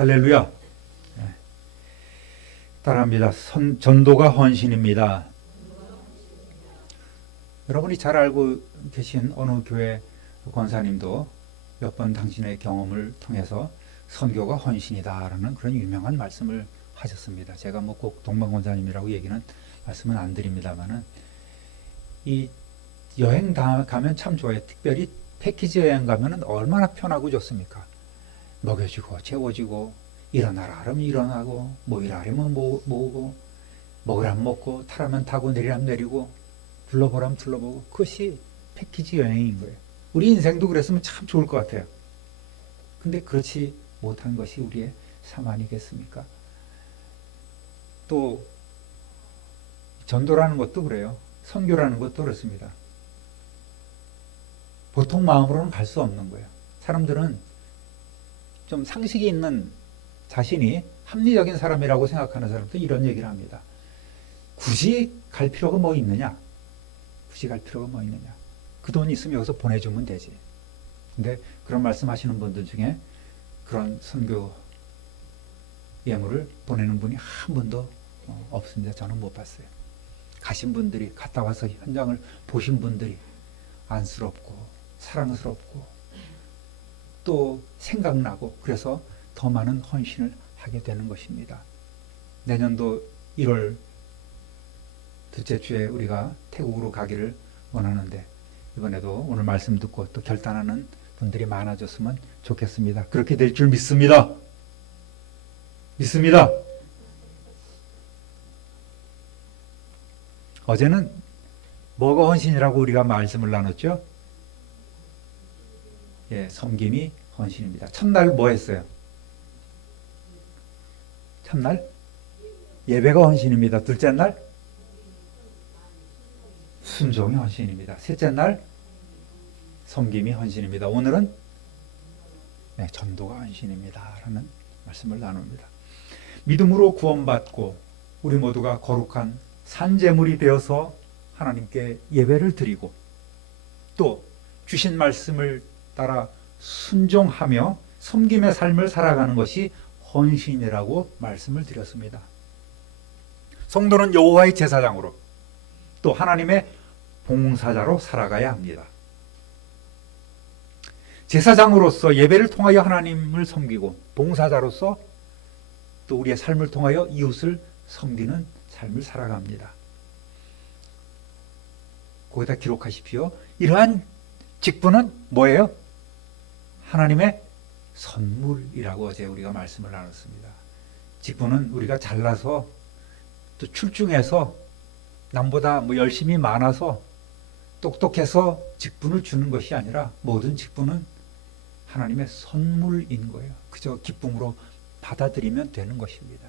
할렐루야. 예. 따라합니다. 전도가 헌신입니다. 여러분이 잘 알고 계신 어느 교회 권사님도 몇 번 당신의 경험을 통해서 선교가 헌신이다라는 그런 유명한 말씀을 하셨습니다. 제가 뭐 꼭 동방 권사님이라고 말씀은 안 드립니다만은 이 여행 가면 참 좋아요. 특별히 패키지 여행 가면은 얼마나 편하고 좋습니까? 먹여주고 채워주고 일어나라 하면 일어나고 모이라 하면 모으고 먹으라면 먹고 타라면 타고 내리라면 내리고 둘러보라면 둘러보고 그것이 패키지 여행인 거예요. 우리 인생도 그랬으면 참 좋을 것 같아요. 근데 그렇지 못한 것이 우리의 삶 아니겠습니까? 또 전도라는 것도 그래요. 선교라는 것도 그렇습니다. 보통 마음으로는 갈 수 없는 거예요. 사람들은 좀 상식이 있는 자신이 합리적인 사람이라고 생각하는 사람도 이런 얘기를 합니다. 굳이 갈 필요가 뭐 있느냐? 굳이 갈 필요가 뭐 있느냐? 그 돈 있으면 여기서 보내주면 되지. 근데 그런 말씀하시는 분들 중에 그런 선교 예물을 보내는 분이 한 분도 없습니다. 저는 못 봤어요. 가신 분들이 갔다 와서 현장을 보신 분들이 안쓰럽고 사랑스럽고 또 생각나고 그래서 더 많은 헌신을 하게 되는 것입니다. 내년도 1월 둘째 주에 우리가 태국으로 가기를 원하는데 이번에도 오늘 말씀 듣고 또 결단하는 분들이 많아졌으면 좋겠습니다. 그렇게 될 줄 믿습니다. 믿습니다. 어제는 뭐가 헌신이라고 우리가 말씀을 나눴죠? 예, 섬김이 헌신입니다. 첫날 뭐 했어요? 첫날 예배가 헌신입니다. 둘째 날 순종이 헌신입니다. 셋째 날 섬김이 헌신입니다. 오늘은 네, 전도가 헌신입니다. 라는 말씀을 나눕니다. 믿음으로 구원받고 우리 모두가 거룩한 산제물이 되어서 하나님께 예배를 드리고 또 주신 말씀을 따라 순종하며 섬김의 삶을 살아가는 것이 헌신이라고 말씀을 드렸습니다. 성도는 여호와의 제사장으로 또 하나님의 봉사자로 살아가야 합니다. 제사장으로서 예배를 통하여 하나님을 섬기고 봉사자로서 또 우리의 삶을 통하여 이웃을 섬기는 삶을 살아갑니다. 거기다 기록하십시오. 이러한 직분은 뭐예요? 하나님의 선물이라고 어제 우리가 말씀을 나눴습니다. 직분은 우리가 잘나서 또 출중해서 남보다 열심히 많아서 똑똑해서 직분을 주는 것이 아니라 모든 직분은 하나님의 선물인 거예요. 그저 기쁨으로 받아들이면 되는 것입니다.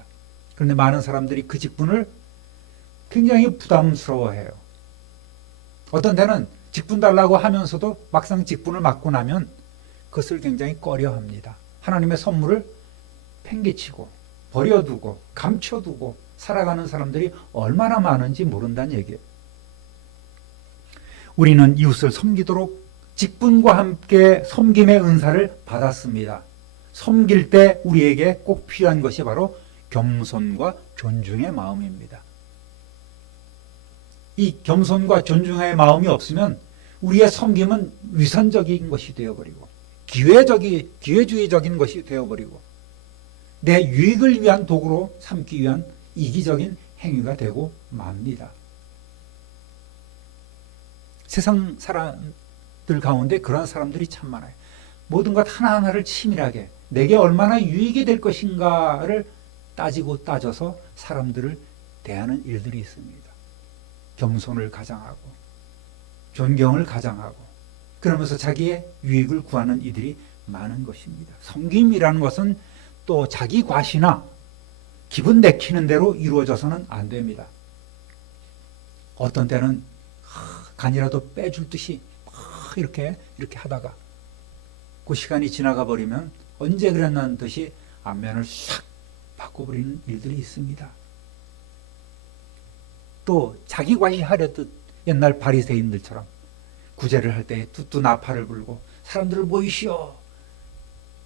그런데 많은 사람들이 그 직분을 굉장히 부담스러워해요. 어떤 때는 직분 달라고 하면서도 막상 직분을 맡고 나면 그것을 굉장히 꺼려합니다. 하나님의 선물을 팽개치고 버려두고 감춰두고 살아가는 사람들이 얼마나 많은지 모른다는 얘기예요. 우리는 이웃을 섬기도록 직분과 함께 섬김의 은사를 받았습니다. 섬길 때 우리에게 꼭 필요한 것이 바로 겸손과 존중의 마음입니다. 이 겸손과 존중의 마음이 없으면 우리의 섬김은 위선적인 것이 되어버리고 기회주의적인 것이 되어버리고 내 유익을 위한 도구로 삼기 위한 이기적인 행위가 되고 맙니다. 세상 사람들 가운데 그런 사람들이 참 많아요. 모든 것 하나하나를 치밀하게 내게 얼마나 유익이 될 것인가를 따지고 따져서 사람들을 대하는 일들이 있습니다. 겸손을 가장하고 존경을 가장하고 그러면서 자기의 유익을 구하는 이들이 많은 것입니다. 섬김이라는 것은 또 자기 과시나 기분 내키는 대로 이루어져서는 안 됩니다. 어떤 때는 간이라도 빼줄 듯이 이렇게 하다가 그 시간이 지나가 버리면 언제 그랬냐는 듯이 안면을 싹 바꿔버리는 일들이 있습니다. 또 자기 과시하려듯 옛날 바리새인들처럼 구제를 할 때 뚜뚜 나팔을 불고 사람들을 모이시오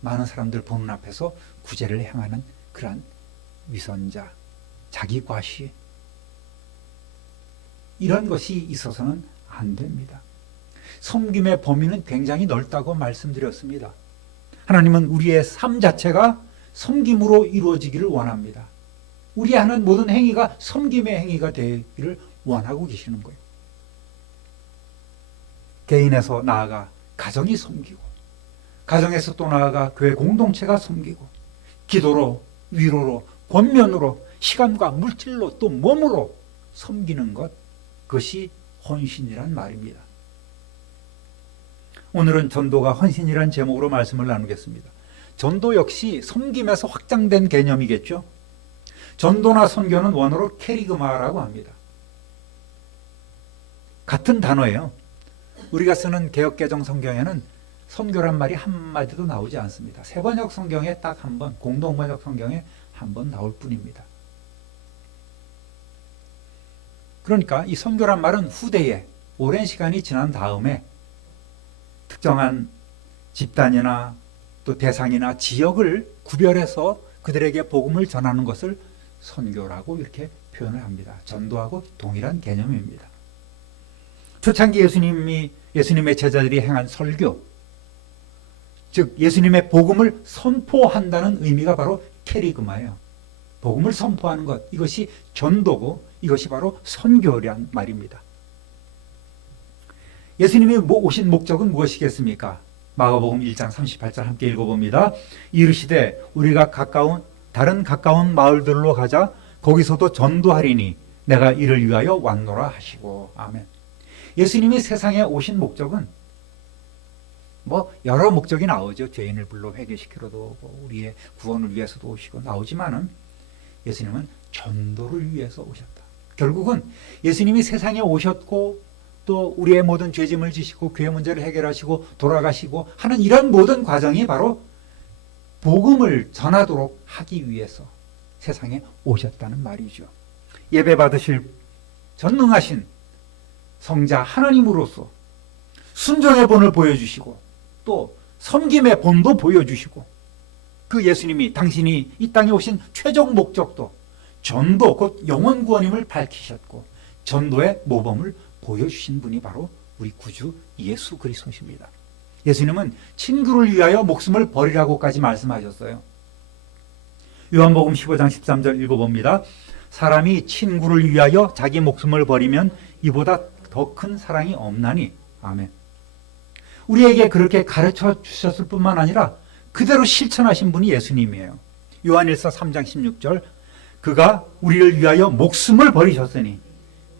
많은 사람들 보는 앞에서 구제를 행하는 그러한 위선자, 자기 과시, 이런 것이 있어서는 안 됩니다. 섬김의 범위는 굉장히 넓다고 말씀드렸습니다. 하나님은 우리의 삶 자체가 섬김으로 이루어지기를 원합니다. 우리 하는 모든 행위가 섬김의 행위가 되기를 원하고 계시는 거예요. 개인에서 나아가 가정이 섬기고, 가정에서 또 나아가 교회 공동체가 섬기고, 기도로, 위로로, 권면으로, 시간과 물질로, 또 몸으로 섬기는 것, 그것이 헌신이란 말입니다. 오늘은 전도가 헌신이란 제목으로 말씀을 나누겠습니다. 전도 역시 섬김에서 확장된 개념이겠죠. 전도나 선교는 원어로 캐리그마라고 합니다. 같은 단어예요. 우리가 쓰는 개역개정 성경에는 선교란 말이 한마디도 나오지 않습니다. 세번역 성경에 딱 한 번, 공동번역 성경에 한 번 나올 뿐입니다. 그러니까 이 선교란 말은 후대에 오랜 시간이 지난 다음에 특정한 집단이나 또 대상이나 지역을 구별해서 그들에게 복음을 전하는 것을 선교라고 이렇게 표현을 합니다. 전도하고 동일한 개념입니다. 초창기 예수님의 제자들이 행한 설교, 즉 예수님의 복음을 선포한다는 의미가 바로 캐리그마예요. 복음을 선포하는 것, 이것이 전도고 이것이 바로 선교란 말입니다. 예수님이 오신 목적은 무엇이겠습니까? 마가복음 1장 38절 함께 읽어봅니다. 이르시되 우리가 다른 가까운 마을들로 가자. 거기서도 전도하리니 내가 이를 위하여 왔노라 하시고. 아멘. 예수님이 세상에 오신 목적은 여러 목적이 나오죠. 죄인을 불러 회개시키러도 오고 우리의 구원을 위해서도 오시고 나오지만은 예수님은 전도를 위해서 오셨다. 결국은 예수님이 세상에 오셨고 또 우리의 모든 죄짐을 지시고 교회 문제를 해결하시고 돌아가시고 하는 이런 모든 과정이 바로 복음을 전하도록 하기 위해서 세상에 오셨다는 말이죠. 예배 받으실 전능하신 성자 하나님으로서 순종의 본을 보여주시고 또 섬김의 본도 보여주시고 그 예수님이 당신이 이 땅에 오신 최종 목적도 전도 곧 영혼 구원임을 밝히셨고 전도의 모범을 보여주신 분이 바로 우리 구주 예수 그리스도십니다. 예수님은 친구를 위하여 목숨을 버리라고까지 말씀하셨어요. 요한복음 15장 13절 읽어봅니다. 사람이 친구를 위하여 자기 목숨을 버리면 이보다 더 큰 사랑이 없나니. 아멘. 우리에게 그렇게 가르쳐 주셨을 뿐만 아니라 그대로 실천하신 분이 예수님이에요. 요한일서 3장 16절 그가 우리를 위하여 목숨을 버리셨으니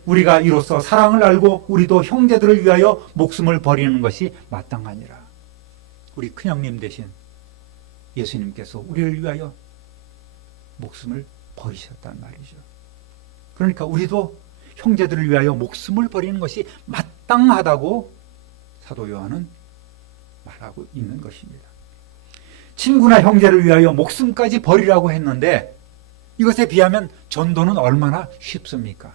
우리가 이로써 사랑을 알고 우리도 형제들을 위하여 목숨을 버리는 것이 마땅하니라. 우리 큰형님 대신 예수님께서 우리를 위하여 목숨을 버리셨단 말이죠. 그러니까 우리도 형제들을 위하여 목숨을 버리는 것이 마땅하다고 사도 요한은 말하고 있는 것입니다. 친구나 형제를 위하여 목숨까지 버리라고 했는데 이것에 비하면 전도는 얼마나 쉽습니까?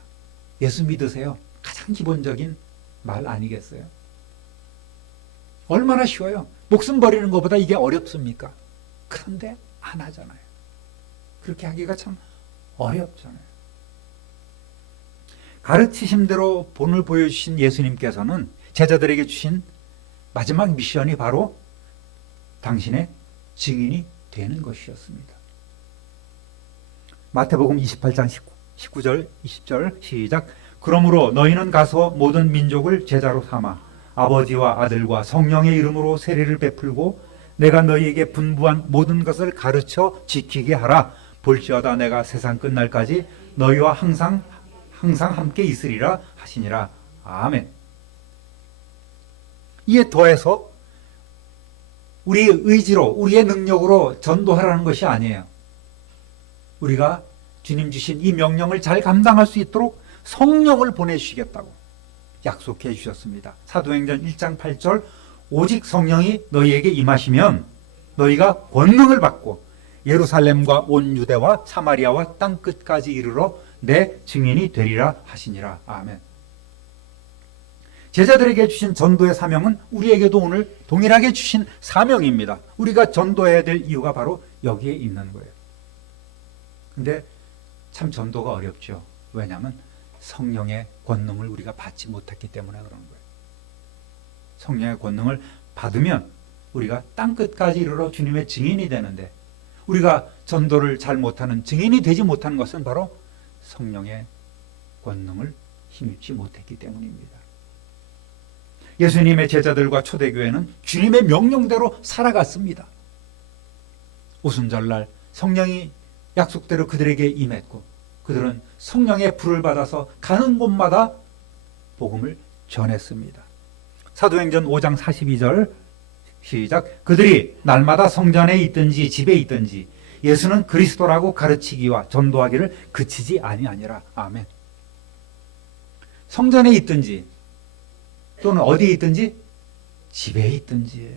예수 믿으세요. 가장 기본적인 말 아니겠어요? 얼마나 쉬워요. 목숨 버리는 것보다 이게 어렵습니까? 그런데 안 하잖아요. 그렇게 하기가 참 어렵잖아요. 가르치심대로 본을 보여주신 예수님께서는 제자들에게 주신 마지막 미션이 바로 당신의 증인이 되는 것이었습니다. 마태복음 28장 19절 20절 시작. 그러므로 너희는 가서 모든 민족을 제자로 삼아 아버지와 아들과 성령의 이름으로 세례를 베풀고 내가 너희에게 분부한 모든 것을 가르쳐 지키게 하라. 볼지어다 내가 세상 끝날까지 너희와 항상 함께 있으리라 하시니라. 아멘. 이에 더해서 우리의 의지로 우리의 능력으로 전도하라는 것이 아니에요. 우리가 주님 주신 이 명령을 잘 감당할 수 있도록 성령을 보내주시겠다고 약속해 주셨습니다. 사도행전 1장 8절 오직 성령이 너희에게 임하시면 너희가 권능을 받고 예루살렘과 온 유대와 사마리아와 땅 끝까지 이르러 내 증인이 되리라 하시니라. 아멘. 제자들에게 주신 전도의 사명은 우리에게도 오늘 동일하게 주신 사명입니다. 우리가 전도해야 될 이유가 바로 여기에 있는 거예요. 근데 참 전도가 어렵죠. 왜냐하면 성령의 권능을 우리가 받지 못했기 때문에 그런 거예요. 성령의 권능을 받으면 우리가 땅끝까지 이르러 주님의 증인이 되는데, 우리가 전도를 잘 못하는, 증인이 되지 못하는 것은 바로 성령의 권능을 힘입지 못했기 때문입니다. 예수님의 제자들과 초대교회는 주님의 명령대로 살아갔습니다. 오순절날 성령이 약속대로 그들에게 임했고, 그들은 성령의 불을 받아서 가는 곳마다 복음을 전했습니다. 사도행전 5장 42절 시작. 그들이 날마다 성전에 있든지 집에 있든지 예수는 그리스도라고 가르치기와 전도하기를 그치지 아니하니라. 아멘. 성전에 있든지 또는 어디에 있든지 집에 있든지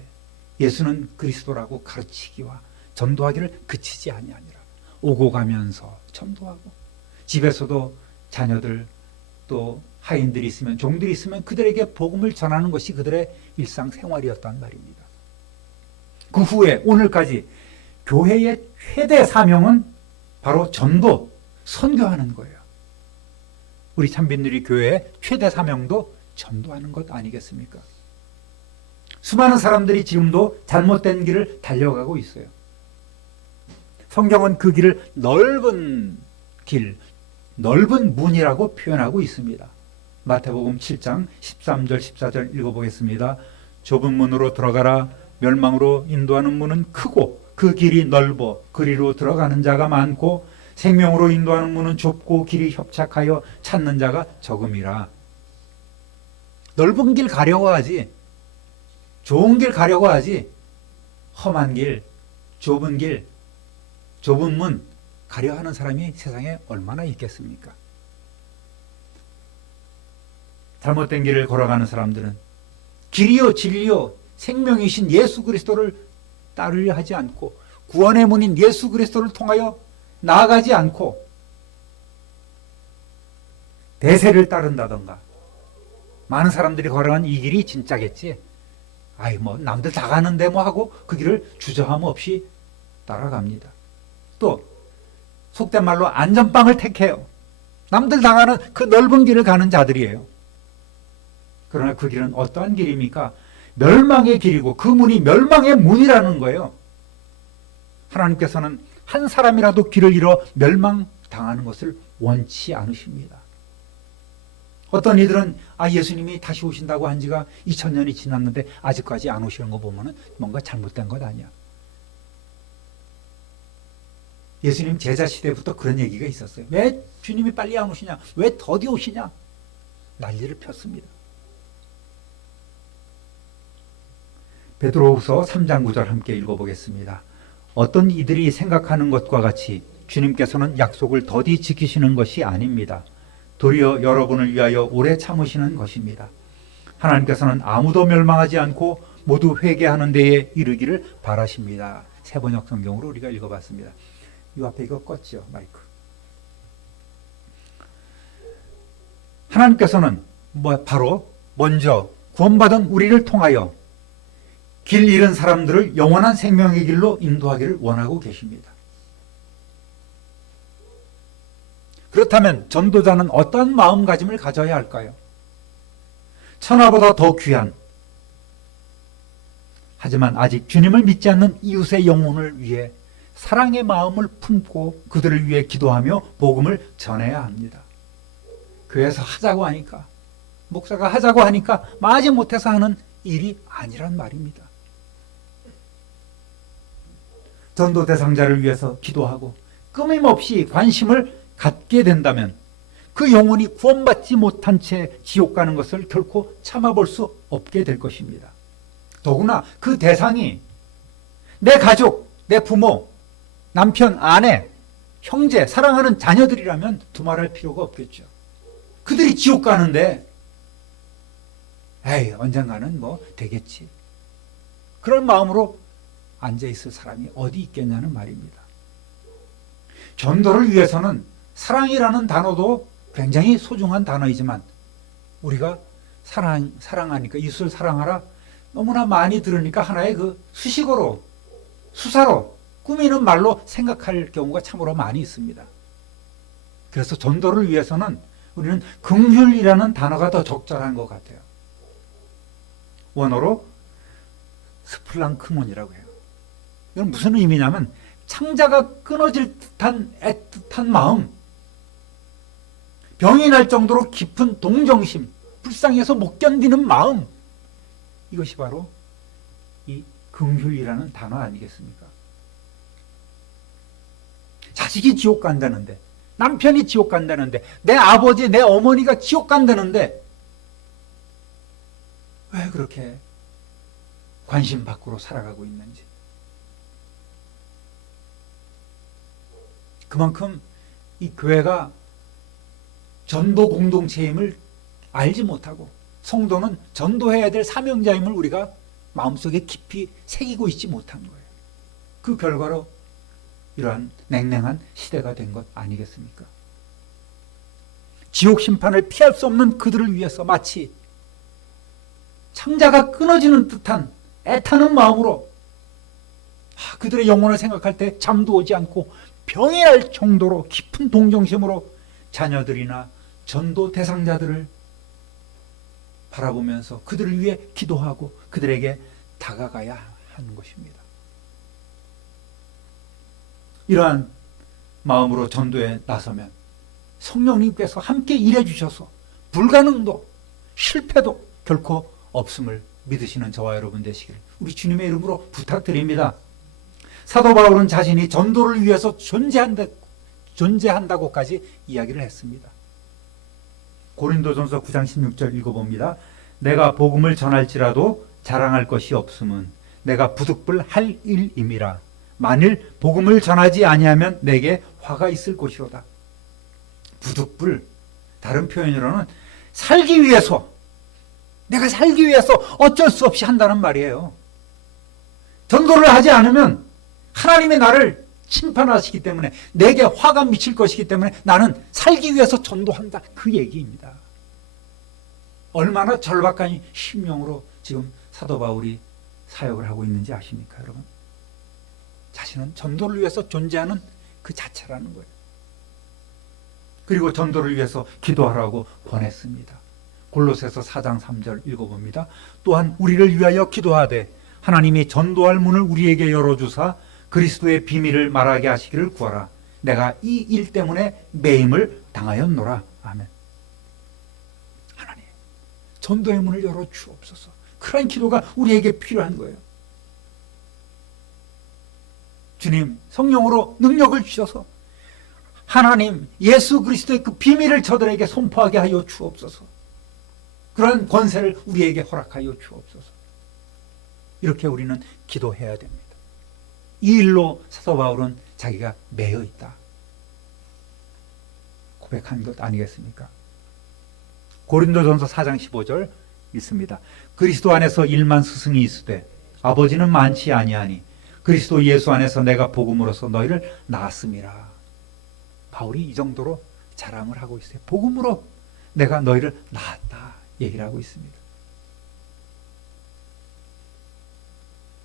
예수는 그리스도라고 가르치기와 전도하기를 그치지 아니하니라. 오고 가면서 전도하고, 집에서도 자녀들 또 하인들이 있으면, 종들이 있으면 그들에게 복음을 전하는 것이 그들의 일상생활이었단 말입니다. 그 후에 오늘까지 교회의 최대 사명은 바로 전도, 선교하는 거예요. 우리 참빛누리 교회의 최대 사명도 전도하는 것 아니겠습니까? 수많은 사람들이 지금도 잘못된 길을 달려가고 있어요. 성경은 그 길을 넓은 길, 넓은 문이라고 표현하고 있습니다. 마태복음 7장 13절 14절 읽어보겠습니다. 좁은 문으로 들어가라. 멸망으로 인도하는 문은 크고 그 길이 넓어 그리로 들어가는 자가 많고, 생명으로 인도하는 문은 좁고 길이 협착하여 찾는 자가 적음이라. 넓은 길 가려고 하지, 좋은 길 가려고 하지, 험한 길, 좁은 길, 좁은 문 가려 하는 사람이 세상에 얼마나 있겠습니까? 잘못된 길을 걸어가는 사람들은 길이요 진리요 생명이신 예수 그리스도를 따르려 하지 않고, 구원의 문인 예수 그리스도를 통하여 나아가지 않고 대세를 따른다던가, 많은 사람들이 걸어간 이 길이 진짜겠지, 아이 뭐 남들 다 가는데 뭐 하고 그 길을 주저함 없이 따라갑니다. 또 속된 말로 안전빵을 택해요. 남들 다 가는 그 넓은 길을 가는 자들이에요. 그러나 그 길은 어떠한 길입니까? 멸망의 길이고 그 문이 멸망의 문이라는 거예요. 하나님께서는 한 사람이라도 길을 잃어 멸망당하는 것을 원치 않으십니다. 어떤 이들은 예수님이 다시 오신다고 한 지가 2000년이 지났는데 아직까지 안 오시는 거 보면 뭔가 잘못된 것 아니야. 예수님 제자 시대부터 그런 얘기가 있었어요. 왜 주님이 빨리 안 오시냐? 왜 더디 오시냐? 난리를 폈습니다. 베드로후서 3장 9절 함께 읽어보겠습니다. 어떤 이들이 생각하는 것과 같이 주님께서는 약속을 더디 지키시는 것이 아닙니다. 도리어 여러분을 위하여 오래 참으시는 것입니다. 하나님께서는 아무도 멸망하지 않고 모두 회개하는 데에 이르기를 바라십니다. 새번역 성경으로 우리가 읽어봤습니다. 이 앞에 이거 껐죠, 마이크. 하나님께서는 바로 먼저 구원받은 우리를 통하여 길 잃은 사람들을 영원한 생명의 길로 인도하기를 원하고 계십니다. 그렇다면 전도자는 어떤 마음가짐을 가져야 할까요? 천하보다 더 귀한, 하지만 아직 주님을 믿지 않는 이웃의 영혼을 위해 사랑의 마음을 품고 그들을 위해 기도하며 복음을 전해야 합니다. 교회에서 하자고 하니까, 목사가 하자고 하니까 마지 못해서 하는 일이 아니란 말입니다. 전도 대상자를 위해서 기도하고 끊임없이 관심을 갖게 된다면 그 영혼이 구원받지 못한 채 지옥 가는 것을 결코 참아볼 수 없게 될 것입니다. 더구나 그 대상이 내 가족, 내 부모, 남편, 아내, 형제, 사랑하는 자녀들이라면 두말할 필요가 없겠죠. 그들이 지옥 가는데 에이 언젠가는 뭐 되겠지, 그런 마음으로 앉아있을 사람이 어디 있겠냐는 말입니다. 전도를 위해서는 사랑이라는 단어도 굉장히 소중한 단어이지만 우리가 사랑하니까 이웃을 사랑하라 너무나 많이 들으니까 하나의 그 수식어로 수사로 꾸미는 말로 생각할 경우가 참으로 많이 있습니다. 그래서 전도를 위해서는 우리는 긍휼이라는 단어가 더 적절한 것 같아요. 원어로 스플랑크몬이라고 해요. 이건 무슨 의미냐면 창자가 끊어질 듯한 애틋한 마음, 병이 날 정도로 깊은 동정심, 불쌍해서 못 견디는 마음, 이것이 바로 이 긍휼이라는 단어 아니겠습니까? 자식이 지옥 간다는데, 남편이 지옥 간다는데, 내 아버지, 내 어머니가 지옥 간다는데 왜 그렇게 관심 밖으로 살아가고 있는지. 그만큼 이 교회가 전도 공동체임을 알지 못하고 성도는 전도해야 될 사명자임을 우리가 마음속에 깊이 새기고 있지 못한 거예요. 그 결과로 이러한 냉랭한 시대가 된 것 아니겠습니까? 지옥 심판을 피할 수 없는 그들을 위해서 마치 창자가 끊어지는 듯한 애타는 마음으로 그들의 영혼을 생각할 때 잠도 오지 않고 병이 날 정도로 깊은 동정심으로 자녀들이나 전도 대상자들을 바라보면서 그들을 위해 기도하고 그들에게 다가가야 하는 것입니다. 이러한 마음으로 전도에 나서면 성령님께서 함께 일해 주셔서 불가능도 실패도 결코 없음을 믿으시는 저와 여러분 되시길 우리 주님의 이름으로 부탁드립니다. 사도 바울은 자신이 전도를 위해서 존재한다고까지 이야기를 했습니다. 고린도전서 9장 16절 읽어봅니다. 내가 복음을 전할지라도 자랑할 것이 없음은 내가 부득불 할 일임이라. 만일 복음을 전하지 아니하면 내게 화가 있을 것이로다. 부득불, 다른 표현으로는 살기 위해서, 내가 살기 위해서 어쩔 수 없이 한다는 말이에요. 전도를 하지 않으면 하나님이 나를 심판하시기 때문에, 내게 화가 미칠 것이기 때문에 나는 살기 위해서 전도한다, 그 얘기입니다. 얼마나 절박한 심령으로 지금 사도 바울이 사역을 하고 있는지 아십니까, 여러분? 자신은 전도를 위해서 존재하는 그 자체라는 거예요. 그리고 전도를 위해서 기도하라고 권했습니다. 골로새서 4장 3절 읽어봅니다. 또한 우리를 위하여 기도하되 하나님이 전도할 문을 우리에게 열어주사 그리스도의 비밀을 말하게 하시기를 구하라. 내가 이 일 때문에 매임을 당하였노라. 아멘. 하나님, 전도의 문을 열어주옵소서. 그런 기도가 우리에게 필요한 거예요. 주님, 성령으로 능력을 주셔서 하나님, 예수 그리스도의 그 비밀을 저들에게 선포하게 하여 주옵소서. 그런 권세를 우리에게 허락하여 주옵소서. 이렇게 우리는 기도해야 됩니다. 이 일로 사도 바울은 자기가 매여 있다 고백한 것 아니겠습니까? 고린도전서 4장 15절 있습니다. 그리스도 안에서 일만 스승이 있으되 아버지는 많지 아니하니 그리스도 예수 안에서 내가 복음으로써 너희를 낳았음이라. 바울이 이 정도로 자랑을 하고 있어요. 복음으로 내가 너희를 낳았다 얘기를 하고 있습니다.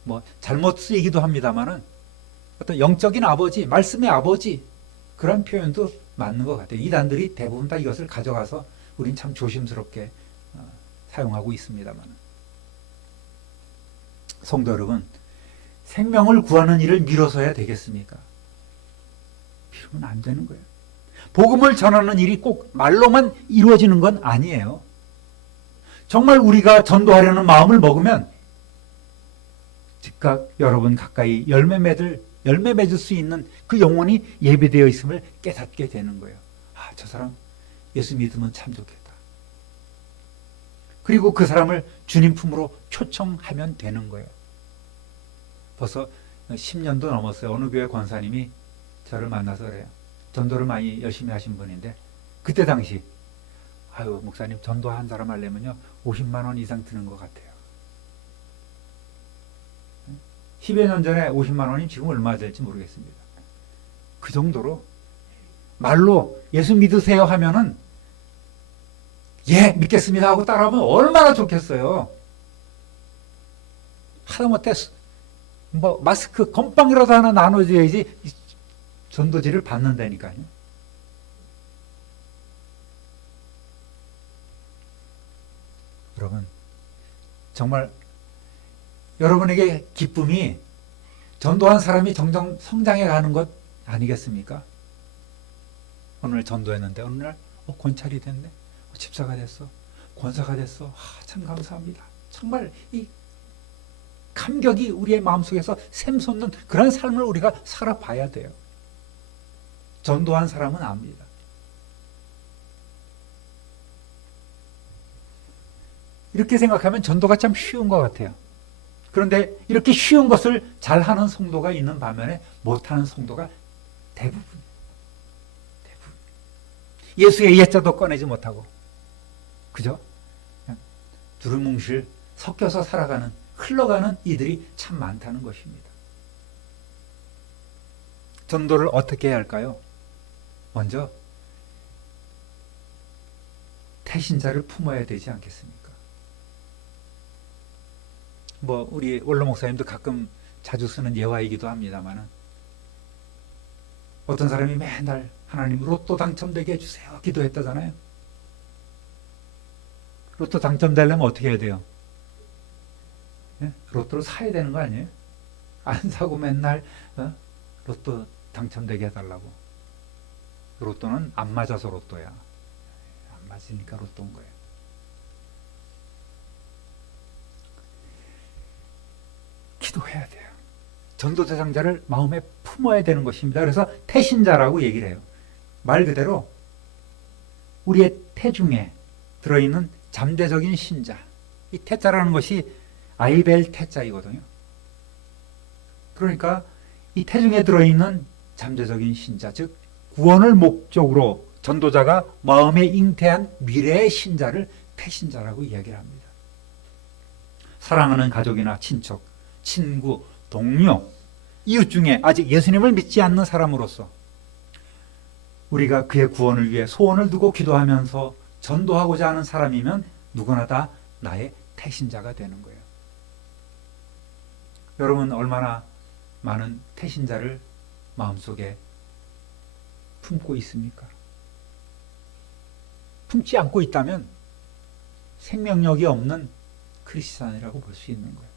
뭐 잘못 쓰이기도 합니다만은 어떤 영적인 아버지, 말씀의 아버지, 그런 표현도 맞는 것 같아요. 이단들이 대부분 다 이것을 가져가서 우린 참 조심스럽게 사용하고 있습니다만, 성도 여러분, 생명을 구하는 일을 미뤄서야 되겠습니까? 미루면 안 되는 거예요. 복음을 전하는 일이 꼭 말로만 이루어지는 건 아니에요. 정말 우리가 전도하려는 마음을 먹으면 즉각 여러분 가까이 열매 맺을 수 있는 그 영혼이 예비되어 있음을 깨닫게 되는 거예요. 아, 저 사람 예수 믿으면 참 좋겠다. 그리고 그 사람을 주님 품으로 초청하면 되는 거예요. 벌써 10년도 넘었어요. 어느 교회 권사님이 저를 만나서 그래요. 전도를 많이 열심히 하신 분인데, 그때 당시 아유 목사님, 전도 한 사람 하려면요 50만 원 이상 드는 것 같아요. 10여 년 전에 50만 원이 지금 얼마 될지 모르겠습니다. 그 정도로 말로 예수 믿으세요 하면은 예, 믿겠습니다 하고 따라하면 얼마나 좋겠어요. 하다못해 뭐 마스크 건빵이라도 하나 나눠줘야지 전도지를 받는다니까요. 여러분, 정말 여러분에게 기쁨이 전도한 사람이 점점 성장해 가는 것 아니겠습니까? 오늘 전도했는데 어느 날 권찰이 됐네, 집사가 됐어, 권사가 됐어. 참 감사합니다. 정말 이 감격이 우리의 마음속에서 샘솟는 그런 삶을 우리가 살아봐야 돼요. 전도한 사람은 압니다. 이렇게 생각하면 전도가 참 쉬운 것 같아요. 그런데 이렇게 쉬운 것을 잘하는 성도가 있는 반면에 못하는 성도가 대부분. 예수의 예자도 꺼내지 못하고 그죠? 그냥 두루뭉실 섞여서 살아가는, 흘러가는 이들이 참 많다는 것입니다. 전도를 어떻게 해야 할까요? 먼저 태신자를 품어야 되지 않겠습니까? 뭐 우리 원로 목사님도 가끔 자주 쓰는 예화이기도 합니다만은, 어떤 사람이 맨날 하나님 로또 당첨되게 해주세요 기도했다잖아요. 로또 당첨되려면 어떻게 해야 돼요? 예? 로또를 사야 되는 거 아니에요? 안 사고 맨날 로또 당첨되게 해달라고. 로또는 안 맞아서 로또야. 안 맞으니까 로또인 거예요. 기도해야 돼요. 전도 대상자를 마음에 품어야 되는 것입니다. 그래서 태신자라고 얘기를 해요. 말 그대로 우리의 태중에 들어있는 잠재적인 신자. 이 태자라는 것이 아이벨 태자이거든요. 그러니까 이 태중에 들어있는 잠재적인 신자, 즉 구원을 목적으로 전도자가 마음에 잉태한 미래의 신자를 태신자라고 이야기를 합니다. 사랑하는 가족이나 친척, 친구, 동료, 이웃 중에 아직 예수님을 믿지 않는 사람으로서 우리가 그의 구원을 위해 소원을 두고 기도하면서 전도하고자 하는 사람이면 누구나 다 나의 태신자가 되는 거예요. 여러분 얼마나 많은 태신자를 마음속에 품고 있습니까? 품지 않고 있다면 생명력이 없는 크리스찬이라고 볼 수 있는 거예요.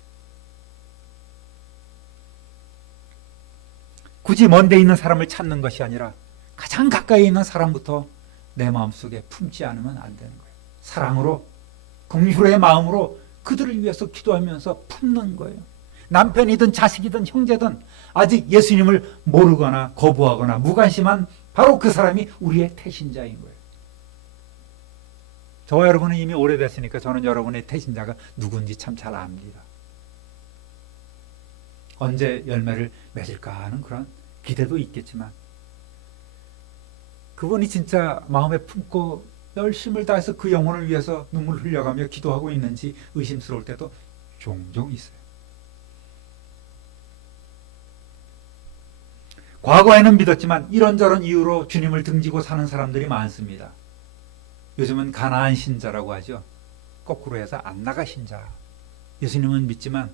굳이 먼데 있는 사람을 찾는 것이 아니라 가장 가까이 있는 사람부터 내 마음속에 품지 않으면 안 되는 거예요. 사랑으로, 긍휼의 마음으로 그들을 위해서 기도하면서 품는 거예요. 남편이든 자식이든 형제든 아직 예수님을 모르거나 거부하거나 무관심한 바로 그 사람이 우리의 태신자인 거예요. 저와 여러분은 이미 오래됐으니까 저는 여러분의 태신자가 누군지 참 잘 압니다. 언제 열매를 맺을까 하는 그런 기대도 있겠지만, 그분이 진짜 마음에 품고 열심을 다해서 그 영혼을 위해서 눈물 흘려가며 기도하고 있는지 의심스러울 때도 종종 있어요. 과거에는 믿었지만 이런저런 이유로 주님을 등지고 사는 사람들이 많습니다. 요즘은 가나안 신자라고 하죠. 거꾸로 해서 안 나가 신자. 예수님은 믿지만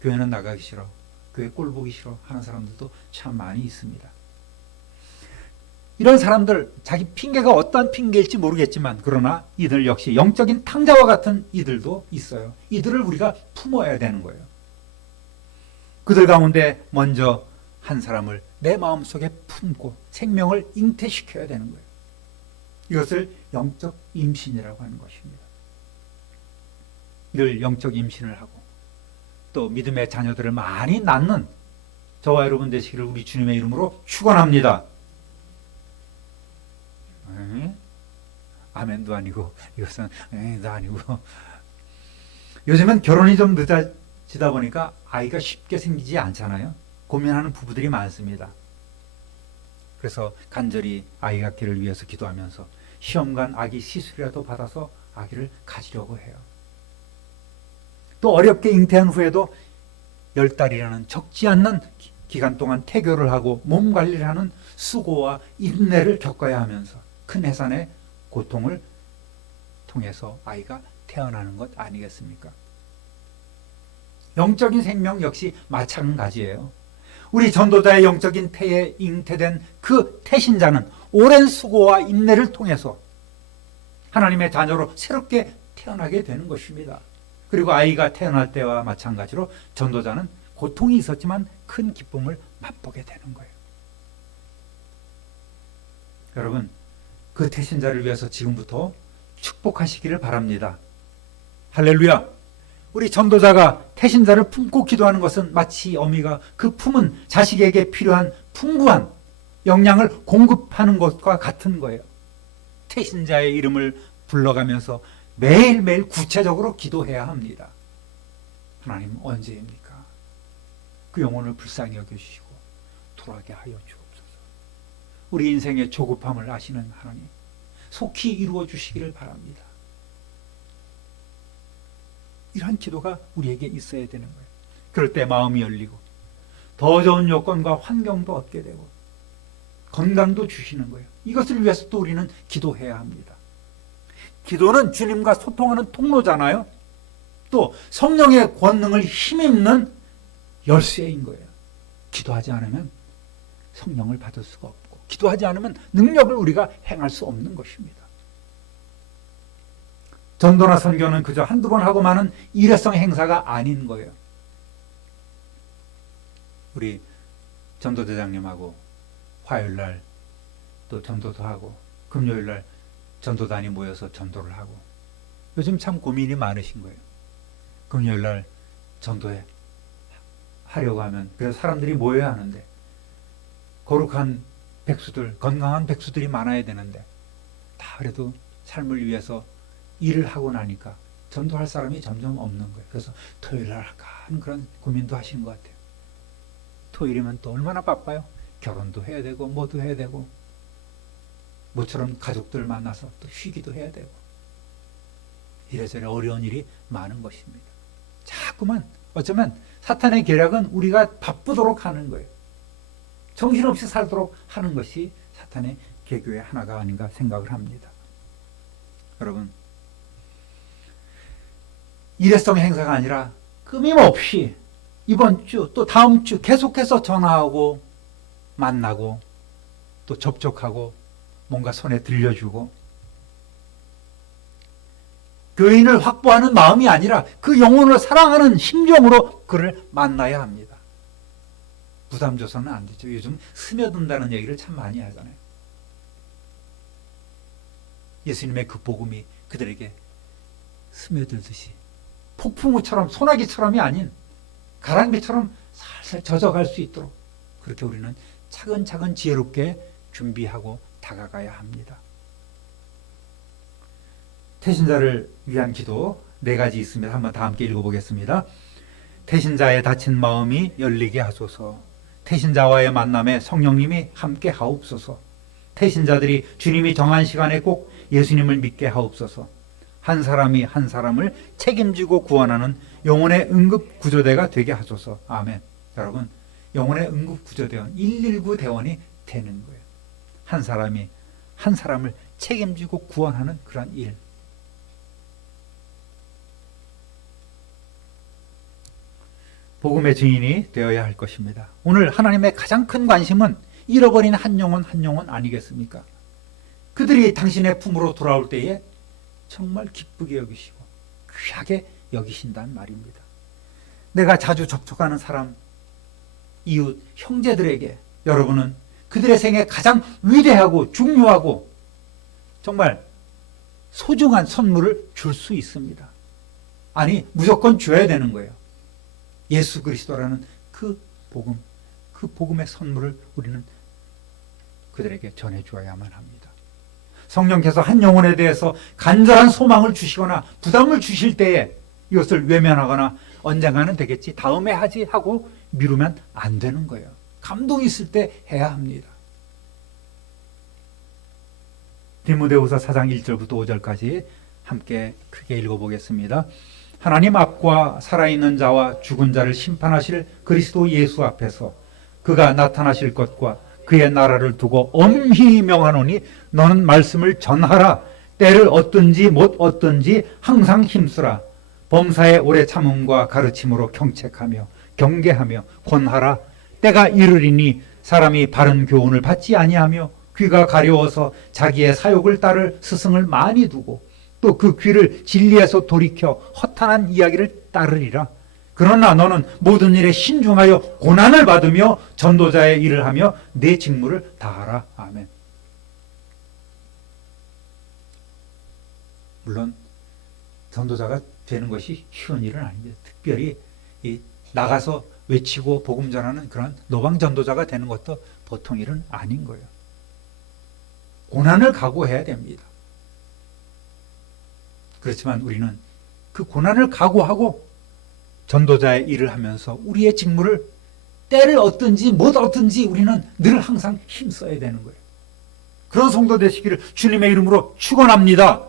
교회는 나가기 싫어, 교회 꼴 보기 싫어 하는 사람들도 참 많이 있습니다. 이런 사람들, 자기 핑계가 어떠한 핑계일지 모르겠지만 그러나 이들 역시 영적인 탕자와 같은 이들도 있어요. 이들을 우리가 품어야 되는 거예요. 그들 가운데 먼저 한 사람을 내 마음속에 품고 생명을 잉태시켜야 되는 거예요. 이것을 영적 임신이라고 하는 것입니다. 늘 영적 임신을 하고 또 믿음의 자녀들을 많이 낳는 저와 여러분 되시기를 우리 주님의 이름으로 축원합니다. 아멘도 아니고 이것은 도 아니고. 요즘은 결혼이 좀 늦어지다 보니까 아이가 쉽게 생기지 않잖아요. 고민하는 부부들이 많습니다. 그래서 간절히 아이 갖기를 위해서 기도하면서 시험관 아기 시술이라도 받아서 아기를 가지려고 해요. 또 어렵게 잉태한 후에도 10달이라는 적지 않는 기간 동안 태교를 하고 몸 관리를 하는 수고와 인내를 겪어야 하면서 큰 해산의 고통을 통해서 아이가 태어나는 것 아니겠습니까? 영적인 생명 역시 마찬가지예요. 우리 전도자의 영적인 태에 잉태된 그 태신자는 오랜 수고와 인내를 통해서 하나님의 자녀로 새롭게 태어나게 되는 것입니다. 그리고 아이가 태어날 때와 마찬가지로 전도자는 고통이 있었지만 큰 기쁨을 맛보게 되는 거예요. 여러분, 그 태신자를 위해서 지금부터 축복하시기를 바랍니다. 할렐루야! 우리 전도자가 태신자를 품고 기도하는 것은 마치 어미가 그 품은 자식에게 필요한 풍부한 영양을 공급하는 것과 같은 거예요. 태신자의 이름을 불러가면서 매일매일 구체적으로 기도해야 합니다. 하나님, 언제입니까? 그 영혼을 불쌍히 여겨주시고 돌아가게 하여 주옵소서. 우리 인생의 조급함을 아시는 하나님, 속히 이루어 주시기를 바랍니다. 이러한 기도가 우리에게 있어야 되는 거예요. 그럴 때 마음이 열리고 더 좋은 여건과 환경도 얻게 되고 건강도 주시는 거예요. 이것을 위해서 또 우리는 기도해야 합니다. 기도는 주님과 소통하는 통로잖아요. 또 성령의 권능을 힘입는 열쇠인 거예요. 기도하지 않으면 성령을 받을 수가 없고, 기도하지 않으면 능력을 우리가 행할 수 없는 것입니다. 전도나 선교는 그저 한두 번 하고 마는 일회성 행사가 아닌 거예요. 우리 전도대장님하고 화요일날 또 전도도 하고, 금요일날 전도단이 모여서 전도를 하고, 요즘 참 고민이 많으신 거예요. 금요일날 전도회 하려고 하면, 그래서 사람들이 모여야 하는데, 거룩한 백수들, 건강한 백수들이 많아야 되는데, 다 그래도 삶을 위해서 일을 하고 나니까 전도할 사람이 점점 없는 거예요. 그래서 토요일날 할까 하는 그런 고민도 하시는 것 같아요. 토요일이면 또 얼마나 바빠요. 결혼도 해야 되고 뭐도 해야 되고, 모처럼 가족들 만나서 또 쉬기도 해야 되고, 이래저래 어려운 일이 많은 것입니다. 자꾸만 어쩌면 사탄의 계략은 우리가 바쁘도록 하는 거예요. 정신없이 살도록 하는 것이 사탄의 계교의 하나가 아닌가 생각을 합니다. 여러분, 일회성 행사가 아니라 끊임없이 이번 주 또 다음 주 계속해서 전화하고 만나고 또 접촉하고 뭔가 손에 들려주고, 교인을 확보하는 마음이 아니라 그 영혼을 사랑하는 심정으로 그를 만나야 합니다. 부담 줘서는 안 되죠. 요즘 스며든다는 얘기를 참 많이 하잖아요. 예수님의 그 복음이 그들에게 스며들듯이 폭풍우처럼, 소나기처럼이 아닌 가랑비처럼 살살 젖어갈 수 있도록 그렇게 우리는 차근차근 지혜롭게 준비하고 다가가야 합니다. 태신자를 위한 기도 4가지 있습니다. 한번 다 함께 읽어보겠습니다. 태신자의 닫힌 마음이 열리게 하소서. 태신자와의 만남에 성령님이 함께 하옵소서. 태신자들이 주님이 정한 시간에 꼭 예수님을 믿게 하옵소서. 한 사람이 한 사람을 책임지고 구원하는 영혼의 응급구조대가 되게 하소서. 아멘. 여러분, 영혼의 응급구조대원 119 대원이 되는 거예요. 한 사람이 한 사람을 책임지고 구원하는 그런 일. 복음의 증인이 되어야 할 것입니다. 오늘 하나님의 가장 큰 관심은 잃어버린 한 영혼 한 영혼 아니겠습니까? 그들이 당신의 품으로 돌아올 때에 정말 기쁘게 여기시고 귀하게 여기신다는 말입니다. 내가 자주 접촉하는 사람, 이웃, 형제들에게 여러분은 그들의 생에 가장 위대하고 중요하고 정말 소중한 선물을 줄 수 있습니다. 아니, 무조건 줘야 되는 거예요. 예수 그리스도라는 그 복음, 그 복음의 선물을 우리는 그들에게 전해주어야만 합니다. 성령께서 한 영혼에 대해서 간절한 소망을 주시거나 부담을 주실 때에 이것을 외면하거나 언젠가는 되겠지, 다음에 하지 하고 미루면 안 되는 거예요. 감동이 있을 때 해야 합니다. 디모데후서 4장 1절부터 5절까지 함께 크게 읽어보겠습니다. 하나님 앞과 살아있는 자와 죽은 자를 심판하실 그리스도 예수 앞에서 그가 나타나실 것과 그의 나라를 두고 엄히 명하노니 너는 말씀을 전하라. 때를 얻든지 못 얻든지 항상 힘쓰라. 범사의 오래 참음과 가르침으로 경책하며 경계하며 권하라. 때가 이르리니 사람이 바른 교훈을 받지 아니하며 귀가 가려워서 자기의 사욕을 따를 스승을 많이 두고 또 그 귀를 진리에서 돌이켜 허탄한 이야기를 따르리라. 그러나 너는 모든 일에 신중하여 고난을 받으며 전도자의 일을 하며 내 직무를 다하라. 아멘. 물론 전도자가 되는 것이 쉬운 일은 아닙니다. 특별히 나가서 외치고 복음 전하는 그런 노방 전도자가 되는 것도 보통 일은 아닌 거예요. 고난을 각오해야 됩니다. 그렇지만 우리는 그 고난을 각오하고 전도자의 일을 하면서 우리의 직무를 때를 얻든지 못 얻든지 우리는 늘 항상 힘써야 되는 거예요. 그런 성도 되시기를 주님의 이름으로 축원합니다.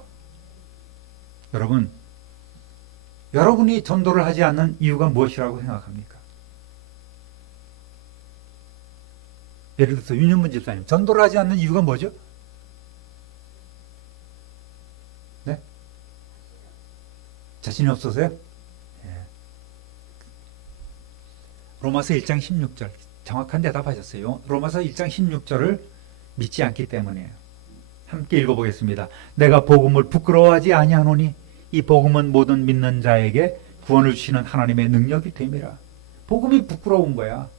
여러분, 여러분이 전도를 하지 않는 이유가 무엇이라고 생각합니까? 예를 들어서 윤현문 집사님, 전도를 하지 않는 이유가 뭐죠? 네? 자신이 없어서요? 예. 로마서 1장 16절 정확한 대답하셨어요. 로마서 1장 16절을 믿지 않기 때문이에요. 함께 읽어보겠습니다. 내가 복음을 부끄러워하지 아니하노니 이 복음은 모든 믿는 자에게 구원을 주시는 하나님의 능력이 됨이라. 복음이 부끄러운 거야.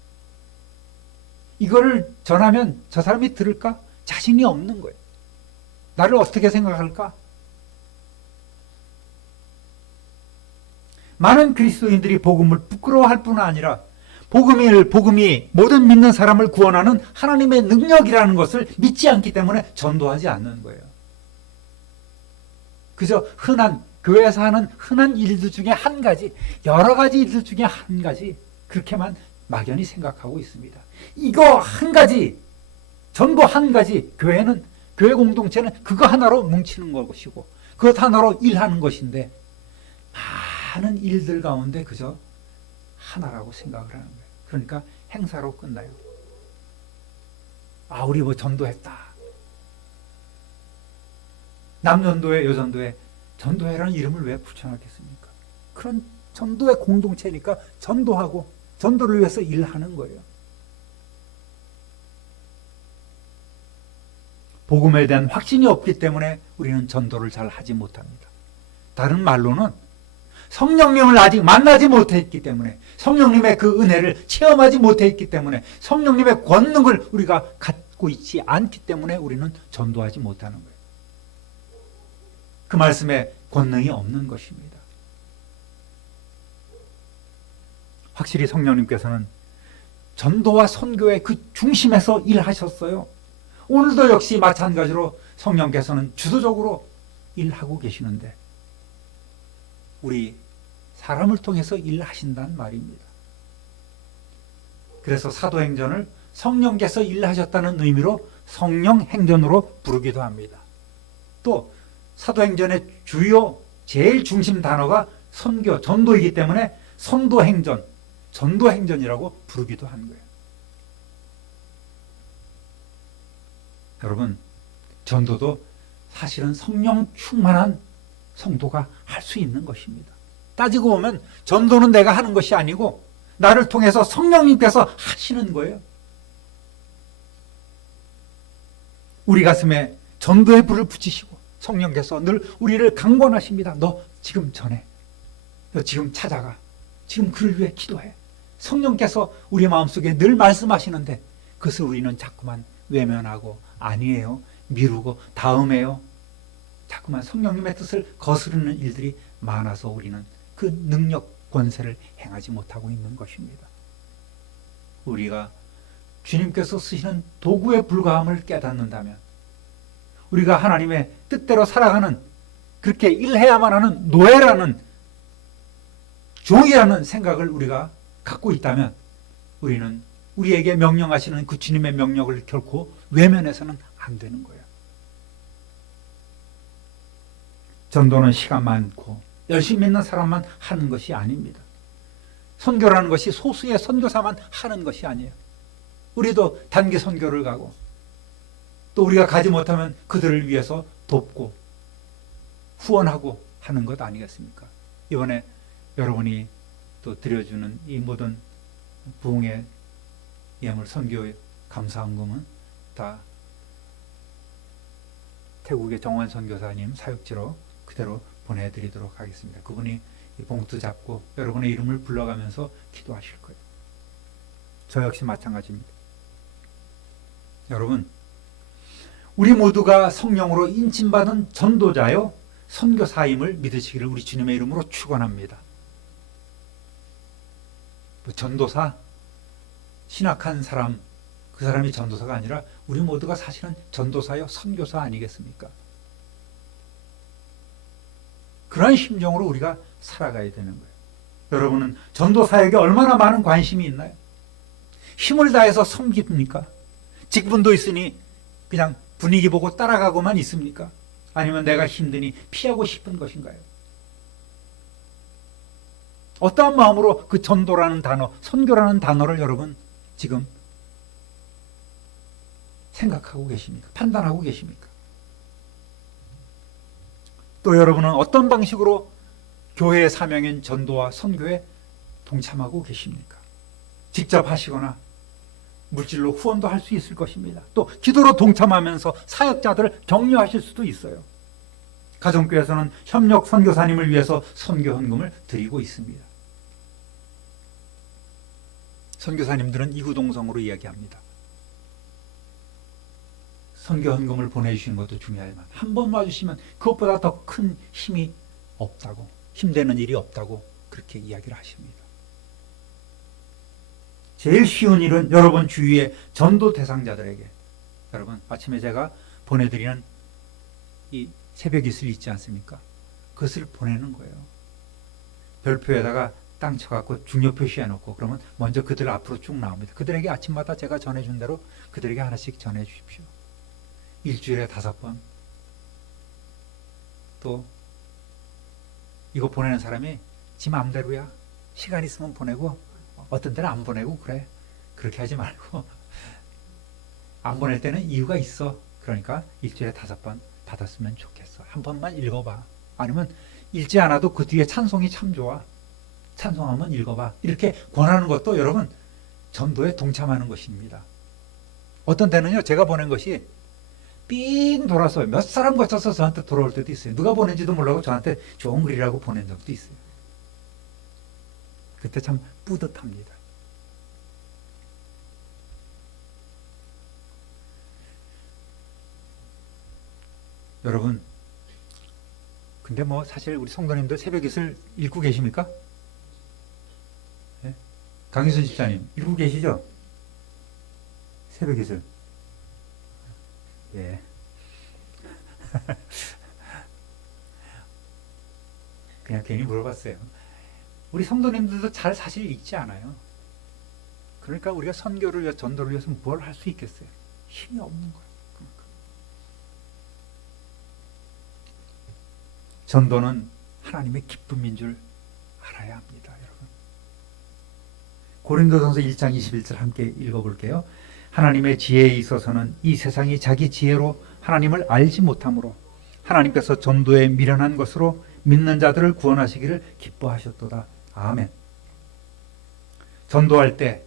이거를 전하면 저 사람이 들을까? 자신이 없는 거예요. 나를 어떻게 생각할까? 많은 그리스도인들이 복음을 부끄러워할 뿐 아니라 복음이 모든 믿는 사람을 구원하는 하나님의 능력이라는 것을 믿지 않기 때문에 전도하지 않는 거예요. 그저 교회에서 하는 흔한 일들 중에 한 가지, 여러 가지 일들 중에 한 가지, 그렇게만 막연히 생각하고 있습니다. 이거 한 가지, 전도 한 가지, 교회 공동체는 그거 하나로 뭉치는 것이고, 그것 하나로 일하는 것인데, 많은 일들 가운데 그저 하나라고 생각을 하는 거예요. 그러니까 행사로 끝나요. 우리 뭐 전도했다. 남전도회, 여전도회, 전도회라는 이름을 왜 붙여놨겠습니까? 그런 전도의 공동체니까 전도하고 전도를 위해서 일하는 거예요. 복음에 대한 확신이 없기 때문에 우리는 전도를 잘 하지 못합니다. 다른 말로는 성령님을 아직 만나지 못했기 때문에, 성령님의 그 은혜를 체험하지 못했기 때문에, 성령님의 권능을 우리가 갖고 있지 않기 때문에 우리는 전도하지 못하는 거예요. 그 말씀에 권능이 없는 것입니다. 확실히 성령님께서는 전도와 선교의 그 중심에서 일하셨어요. 오늘도 역시 마찬가지로 성령께서는 주도적으로 일하고 계시는데 우리 사람을 통해서 일하신다는 말입니다. 그래서 사도행전을 성령께서 일하셨다는 의미로 성령행전으로 부르기도 합니다. 또 사도행전의 주요 제일 중심 단어가 선교, 전도이기 때문에 선도행전, 전도행전이라고 부르기도 한 거예요. 여러분, 전도도 사실은 성령 충만한 성도가 할 수 있는 것입니다. 따지고 보면 전도는 내가 하는 것이 아니고 나를 통해서 성령님께서 하시는 거예요. 우리 가슴에 전도의 불을 붙이시고 성령께서 늘 우리를 강권하십니다. 너 지금 전해. 너 지금 찾아가. 지금 그를 위해 기도해. 성령께서 우리 마음속에 늘 말씀하시는데 그것을 우리는 자꾸만 외면하고 아니에요. 미루고 다음에요. 자꾸만 성령님의 뜻을 거스르는 일들이 많아서 우리는 그 능력 권세를 행하지 못하고 있는 것입니다. 우리가 주님께서 쓰시는 도구에 불과함을 깨닫는다면 우리가 하나님의 뜻대로 살아가는 그렇게 일해야만 하는 노예라는 종이라는 생각을 우리가 갖고 있다면 우리는 우리에게 명령하시는 그 주님의 명령을 결코 외면해서는 안 되는 거예요. 전도는 시간 많고 열심히 있는 사람만 하는 것이 아닙니다. 선교라는 것이 소수의 선교사만 하는 것이 아니에요. 우리도 단기 선교를 가고 또 우리가 가지 못하면 그들을 위해서 돕고 후원하고 하는 것 아니겠습니까? 이번에 여러분이 또 드려주는 이 모든 부흥의 예물 선교 감사헌금은 다 태국의 정원 선교사님 사역지로 그대로 보내드리도록 하겠습니다. 그분이 이 봉투 잡고 여러분의 이름을 불러가면서 기도하실 거예요. 저 역시 마찬가지입니다. 여러분, 우리 모두가 성령으로 인침받은 전도자요 선교사임을 믿으시기를 우리 주님의 이름으로 축원합니다. 전도사, 신학한 사람, 그 사람이 전도사가 아니라 우리 모두가 사실은 전도사요 선교사 아니겠습니까? 그런 심정으로 우리가 살아가야 되는 거예요. 여러분은 전도사에게 얼마나 많은 관심이 있나요? 힘을 다해서 섬깁니까? 직분도 있으니 그냥 분위기 보고 따라가고만 있습니까? 아니면 내가 힘드니 피하고 싶은 것인가요? 어떠한 마음으로 그 전도라는 단어, 선교라는 단어를 여러분 지금 생각하고 계십니까? 판단하고 계십니까? 또 여러분은 어떤 방식으로 교회의 사명인 전도와 선교에 동참하고 계십니까? 직접 하시거나 물질로 후원도 할 수 있을 것입니다. 또 기도로 동참하면서 사역자들을 격려하실 수도 있어요. 가정교회에서는 협력 선교사님을 위해서 선교 헌금을 드리고 있습니다. 선교사님들은 이구동성으로 이야기합니다. 선교 헌금을 보내주시는 것도 중요하지만 한 번 와주시면 그것보다 더 큰 힘이 없다고, 힘되는 일이 없다고 그렇게 이야기를 하십니다. 제일 쉬운 일은 여러분 주위의 전도 대상자들에게, 여러분 아침에 제가 보내드리는 이 새벽 이슬 있지 않습니까? 그것을 보내는 거예요. 별표에다가 땅 쳐갖고 중요 표시해놓고 그러면 먼저 그들 앞으로 쭉 나옵니다. 그들에게 아침마다 제가 전해준 대로 그들에게 하나씩 전해주십시오. 일주일에 5번. 또 이거 보내는 사람이 지 마음대로야. 시간 있으면 보내고 어떤 때는 안 보내고 그래. 그렇게 하지 말고 안 보낼 때는 이유가 있어. 그러니까 일주일에 5번 받았으면 좋겠어. 한 번만 읽어봐. 아니면 읽지 않아도 그 뒤에 찬송이 참 좋아. 찬송 한번 읽어봐. 이렇게 권하는 것도 여러분 전도에 동참하는 것입니다. 어떤 때는요 제가 보낸 것이 삥 돌아서 몇 사람 거쳐서 저한테 돌아올 때도 있어요. 누가 보낸지도 몰라고 저한테 좋은 글이라고 보낸 적도 있어요. 그때 참 뿌듯합니다. 여러분, 근데 뭐 사실 우리 성도님들 새벽 이슬 읽고 계십니까? 네? 강희순 집사님 읽고 계시죠? 새벽 이슬. 예. 그냥 괜히 물어봤어요. 우리 성도님들도 잘 사실 읽지 않아요. 그러니까 우리가 선교를 위해서, 전도를 위해서 뭘 할 수 있겠어요? 힘이 없는 거예요. 그러니까. 전도는 하나님의 기쁨인 줄 알아야 합니다, 여러분. 고린도전서 1장 21절 함께 읽어볼게요. 하나님의 지혜에 있어서는 이 세상이 자기 지혜로 하나님을 알지 못하므로 하나님께서 전도에 미련한 것으로 믿는 자들을 구원하시기를 기뻐하셨도다. 아멘. 전도할 때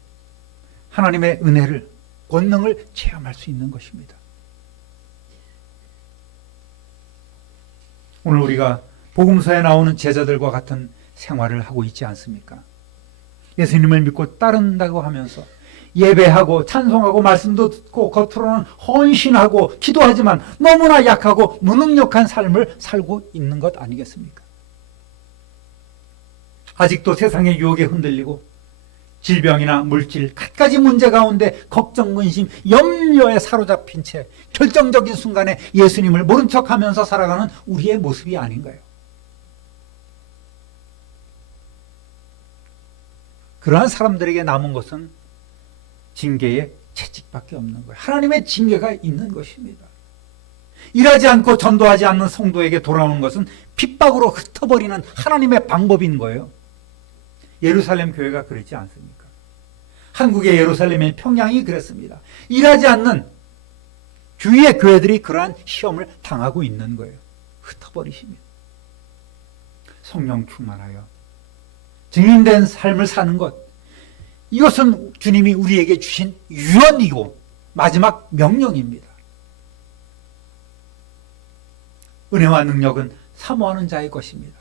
하나님의 은혜를, 권능을 체험할 수 있는 것입니다. 오늘 우리가 복음서에 나오는 제자들과 같은 생활을 하고 있지 않습니까? 예수님을 믿고 따른다고 하면서 예배하고 찬송하고 말씀도 듣고 겉으로는 헌신하고 기도하지만 너무나 약하고 무능력한 삶을 살고 있는 것 아니겠습니까? 아직도 세상의 유혹에 흔들리고 질병이나 물질, 갖가지 문제 가운데 걱정, 근심, 염려에 사로잡힌 채 결정적인 순간에 예수님을 모른 척하면서 살아가는 우리의 모습이 아닌가요? 그러한 사람들에게 남은 것은 징계의 채찍밖에 없는 거예요. 하나님의 징계가 있는 것입니다. 일하지 않고 전도하지 않는 성도에게 돌아오는 것은 핍박으로 흩어버리는 하나님의 방법인 거예요. 예루살렘 교회가 그랬지 않습니까? 한국의 예루살렘의 평양이 그랬습니다. 일하지 않는 주위의 교회들이 그러한 시험을 당하고 있는 거예요. 흩어버리십니다. 성령 충만하여 증인된 삶을 사는 것, 이것은 주님이 우리에게 주신 유언이고 마지막 명령입니다. 은혜와 능력은 사모하는 자의 것입니다.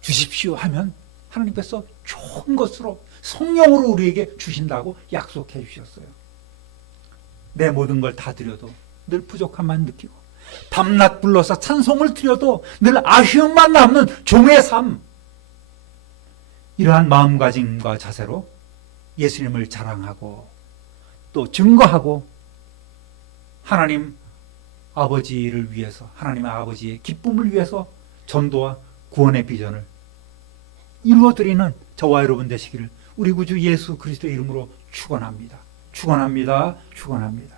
주십시오 하면 하나님께서 좋은 것으로 성령으로 우리에게 주신다고 약속해 주셨어요. 내 모든 걸 다 드려도 늘 부족함만 느끼고, 밤낮 불러서 찬송을 드려도 늘 아쉬움만 남는 종의 삶, 이러한 마음가짐과 자세로 예수님을 자랑하고 또 증거하고 하나님 아버지를 위해서, 하나님 아버지의 기쁨을 위해서 전도와 구원의 비전을 이루어드리는 저와 여러분 되시기를 우리 구주 예수 그리스도의 이름으로 축원합니다. 축원합니다. 축원합니다.